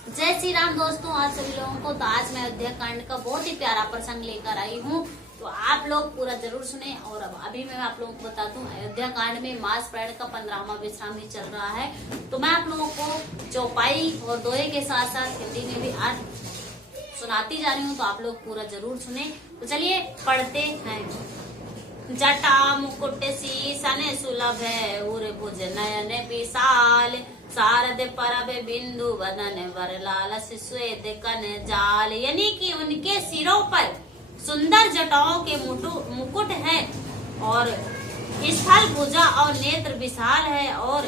जय श्री राम दोस्तों, आज सभी लोगों को। तो आज मैं अयोध्या कांड का बहुत ही प्यारा प्रसंग लेकर आई हूँ, तो आप लोग पूरा जरूर सुने। और अब अभी मैं आप लोगों को बता दूं, अयोध्या कांड में मास परेड का 15वां विश्राम भी चल रहा है। तो मैं आप लोगों को चौपाई और दोहे के साथ साथ हिंदी में भी आज सुनाती जा रही हूँ, तो आप लोग पूरा जरूर सुने। तो चलिए पढ़ते हैं। जटा मुकुट शीसन सुलभ है, उर भुज नयन विशाल, शारद परब बिंदु वदन वरलाल श्वेत कन जाल। यानी कि उनके सिरों पर सुंदर जटाओं के मुकुट है और स्थल भुजा और नेत्र विशाल है, और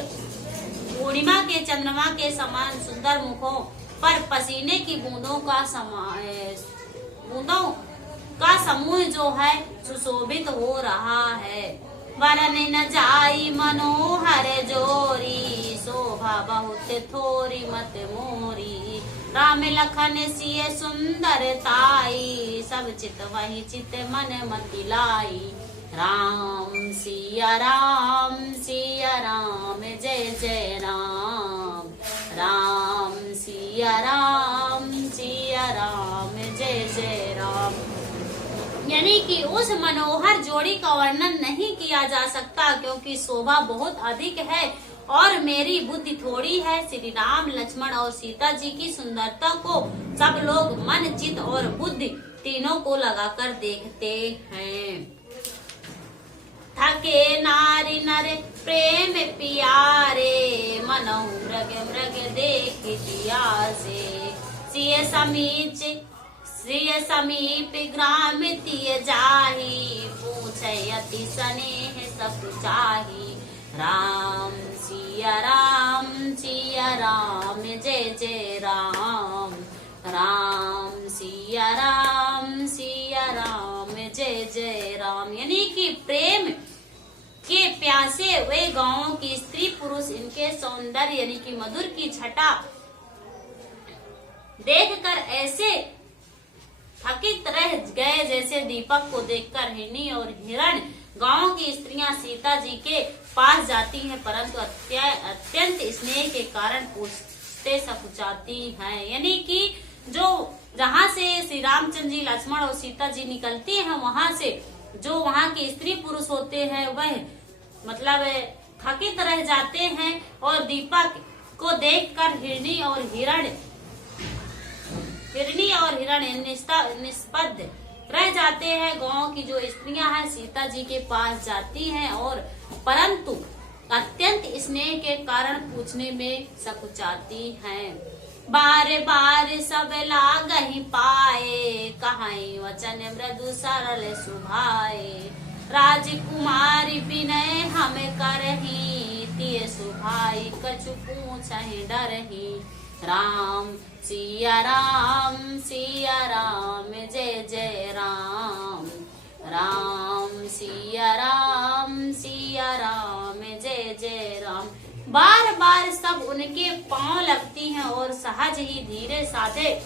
पूर्णिमा के चंद्रमा के समान सुंदर मुखों पर पसीने की बूंदों का समूह जो है सुशोभित हो रहा है। वरन न जाई मनोहर जोरी, शोभा बहुत थोरी मत मोरी। राम लखन सिय सुंदर ताई, सब चित वही चित मन मति लाई। राम सिया राम जय जय राम। राम सिया राम जय जय राम। यानी कि उस मनोहर जोड़ी का वर्णन नहीं किया जा सकता, क्योंकि शोभा बहुत अधिक है और मेरी बुद्धि थोड़ी है। श्री राम लक्ष्मण और सीता जी की सुंदरता को सब लोग मन चित और बुद्धि तीनों को लगाकर देखते हैं। थके नारी नर प्रेम प्यारे, मनहु मृग मृग देख दिया से। सिय समीप ग्राम तिय जाही, पूछे अति स्नेह सब चाही। राम सिया राम जय जय राम। राम सिया राम जय जय राम। यानी कि प्रेम के प्यासे वे गांवों की स्त्री पुरुष इनके सौंदर्य यानी कि मधुर की छटा देखकर ऐसे थकित रह गए जैसे दीपक को देखकर हिरनी और हिरण गांव की स्त्रियां सीता जी के पास जाती हैं, परंतु अत्यंत स्नेह के कारण पूछते सकुचाती हैं। यानी कि जो जहाँ से श्री रामचंद्र जी लक्ष्मण और सीता जी निकलती हैं, वहां से जो वहां के स्त्री पुरुष होते हैं वह मतलब थकित रह जाते हैं, और दीपक को देखकर हिरनी और हिरण निष्पद रह जाते हैं। गांव की जो स्त्रियां हैं सीता जी के पास जाती हैं, और परंतु अत्यंत स्नेह के कारण पूछने में सकुचाती हैं। बार बार सब लागहि पाए, कहाई वचन मृदु सरल सुभाए। राजकुमारी विनय हम करही, तिय सुभाई कछु पूछहि डरही। राम सिया राम जय जय राम। राम सिया राम जय जय राम। बार बार सब उनके पांव लगती हैं और सहज ही धीरे साधे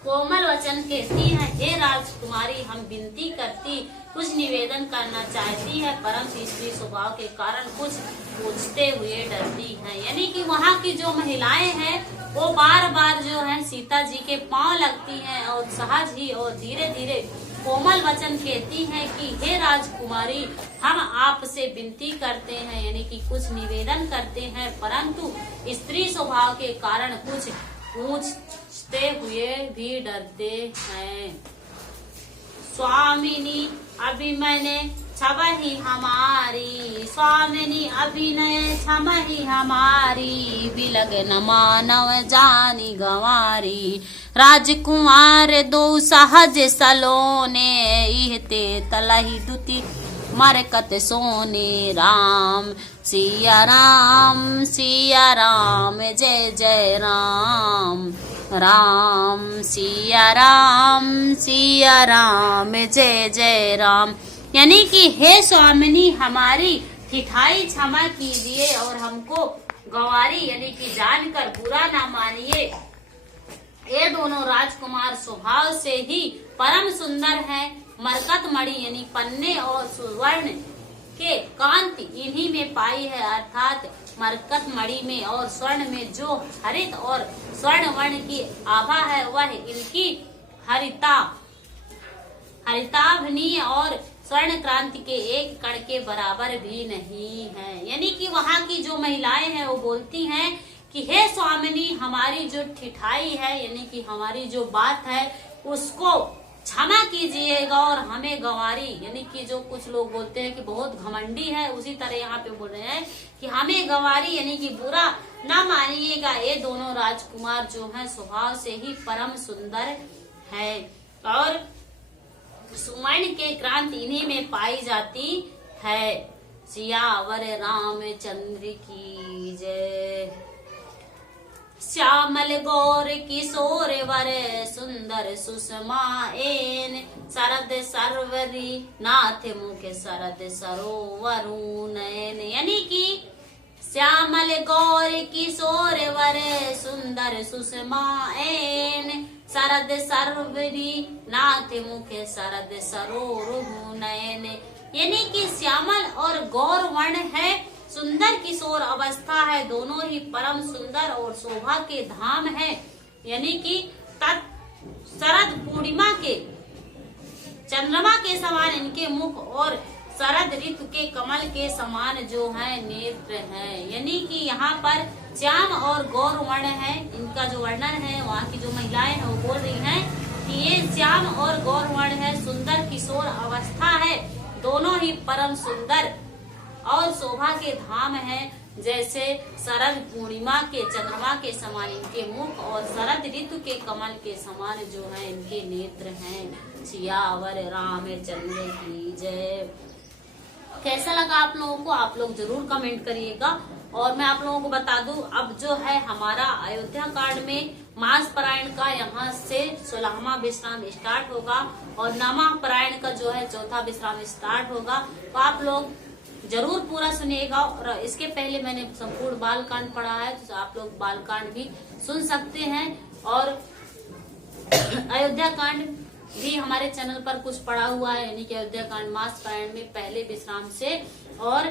कोमल वचन कहती हैं। हे राजकुमारी, हम विनती करती कुछ निवेदन करना चाहती है, परंतु स्त्री स्वभाव के कारण कुछ पूछते हुए डरती हैं। यानी कि वहाँ की जो महिलाएं हैं वो बार बार जो है सीता जी के पांव लगती हैं और सहज ही और धीरे धीरे कोमल वचन कहती हैं कि हे राजकुमारी, हम आपसे विनती करते हैं, यानी कि कुछ निवेदन करते हैं, परंतु स्त्री स्वभाव के कारण कुछ पूछते हुए भी डरते हैं। स्वामिनी अभिमन्य छवहि हमारी, स्वामिनी अभिनय छमहि हमारी। बिलग न मानव जानी गंवारी, राजकुमार दो सहज सलोने। इहते तलहि दुति मरकत सोने। राम सिया राम जय जय राम। राम सिया राम जय जय राम। यानी कि हे स्वामिनी, हमारी ठिठाई क्षमा कीजिए और हमको गंवारी यानी कि जानकर बुरा ना मानिए। ये दोनों राजकुमार स्वभाव से ही परम सुंदर हैं। मरकत मणि यानी पन्ने और सुवर्ण के कांति इन्हीं में पाई है, अर्थात मरकत मणि में और स्वर्ण में जो हरित और स्वर्ण वर्ण की आभा है वह इनकी हरिताभनीय और स्वर्ण क्रांति के एक कण के बराबर भी नहीं है। यानी कि वहाँ की जो महिलाएं हैं वो बोलती हैं कि हे स्वामिनी, हमारी जो ठिठाई है यानी कि हमारी जो बात है उसको क्षमा कीजिएगा और हमें गंवारी, यानी कि जो कुछ लोग बोलते हैं कि बहुत घमंडी है, उसी तरह यहाँ पे बोल रहे हैं कि हमें गंवारी यानी कि बुरा ना मानिएगा। ये दोनों राजकुमार जो हैं स्वभाव से ही परम सुंदर है और सुवर्ण के क्रांति इन्हीं में पाई जाती है। सियावर रामचंद्र की जय। श्यामल गौर किशोर वर सुंदर सुषमा एन शरद सरवरी नाथ मुख शरद सरोवरु नयन। यानी कि श्यामल गौर किशोर वर सुंदर सुषमा एन शरद सरवरी नाथ मुख शरद सरोवरु नयन। यानी कि श्यामल और गौर वर्ण है, सुंदर किशोर अवस्था है, दोनों ही परम सुंदर और शोभा के धाम है। यानी कि शरद पूर्णिमा के चंद्रमा के समान इनके मुख और शरद ऋतु के कमल के समान जो है नेत्र है। यानी कि यहाँ पर श्याम और गौर वर्ण है, इनका जो वर्णन है वहाँ की जो महिलाएं हैं वो बोल रही हैं कि ये श्याम और गौर वर्ण है, सुंदर किशोर अवस्था है, दोनों ही परम सुंदर और शोभा के धाम है। जैसे शरद पूर्णिमा के चंद्रमा के समान इनके मुख और शरद ऋतु के कमल के समान जो है इनके नेत्र हैं। सियावर रामचंद्र की जय। कैसा लगा आप लोगों को, आप लोग जरूर कमेंट करिएगा। और मैं आप लोगों को बता दूं, अब जो है हमारा अयोध्या कांड में मास पारायण का यहाँ से 16वां विश्राम स्टार्ट होगा और नवमा पारायण का जो है 4था विश्राम स्टार्ट होगा। तो आप लोग जरूर पूरा सुनिएगा। और इसके पहले मैंने संपूर्ण बालकांड पढ़ा है, तो आप लोग बालकांड भी सुन सकते हैं। और अयोध्या कांड भी हमारे चैनल पर कुछ पढ़ा हुआ है, यानी कि अयोध्या कांड मास पारायण में पहले विश्राम से और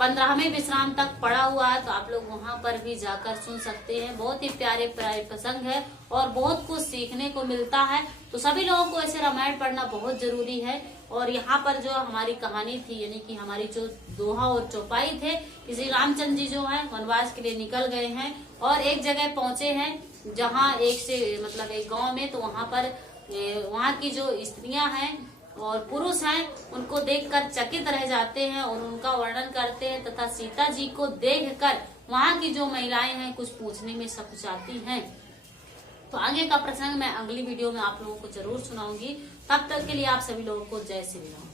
15वें विश्राम तक पढ़ा हुआ है, तो आप लोग वहां पर भी जाकर सुन सकते हैं। बहुत ही प्यारे प्यारे प्रसंग है और बहुत कुछ सीखने को मिलता है। तो सभी लोगों को ऐसे रामायण पढ़ना बहुत जरूरी है। और यहाँ पर जो हमारी कहानी थी, यानी कि हमारी जो दोहा और चौपाई थे कि श्री रामचंद्र जी जो है वनवास के लिए निकल गए हैं और एक जगह पहुंचे हैं जहाँ एक गाँव में, तो वहाँ पर वहाँ की जो स्त्रियां हैं और पुरुष हैं उनको देखकर चकित रह जाते हैं और उनका वर्णन करते हैं, तथा सीता जी को देखकर वहाँ की जो महिलाएं हैं कुछ पूछने में सकुचाती हैं। तो आगे का प्रसंग मैं अगली वीडियो में आप लोगों को जरूर सुनाऊंगी। तब तक के लिए आप सभी लोगों को जय श्री राम।